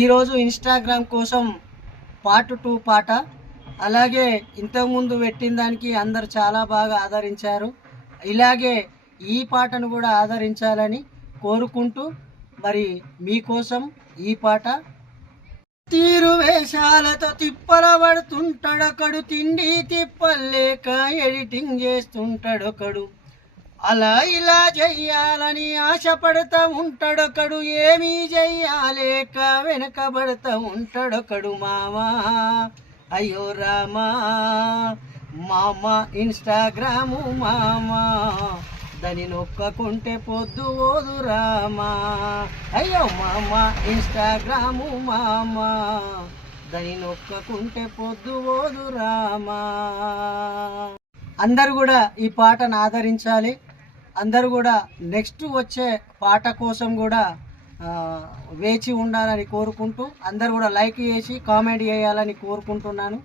ఈరోజు ఇన్స్టాగ్రామ్ కోసం పార్ట్ 2 పాట, అలాగే ఇంతకుముందు పెట్టిన దానికి అందరు చాలా బాగా ఆదరించారు. ఇలాగే ఈ పాటను కూడా ఆదరించాలని కోరుకుంటూ మరి మీకోసం ఈ పాట. తీరు వేషాలతో తిప్పల పడుతుంటాడొకడు, తిండి తిప్పలేక ఎడిటింగ్ చేస్తుంటాడొకడు, అలా ఇలా చెయ్యాలని ఆశపడతా ఉంటాడొకడు, ఏమీ చెయ్యాలేక వెనకబడతా ఉంటాడొకడు. మామా అయ్యో రామా, మామ ఇన్స్టాగ్రాము మామా, దాని నొక్కకుంటే పొద్దు ఓదు రామా. అయ్యో మామ ఇన్స్టాగ్రాము మామా, దాని నొక్కకుంటే పొద్దు ఓదు రామా. అందరూ కూడా ఈ పాటను ఆదరించాలి. అందరూ కూడా నెక్స్ట్ వచ్చే పాట కోసం కూడా వేచి ఉండాలని కోరుకుంటూ, అందరూ కూడా లైక్ చేసి కామెంట్ చేయాలని కోరుకుంటున్నాను.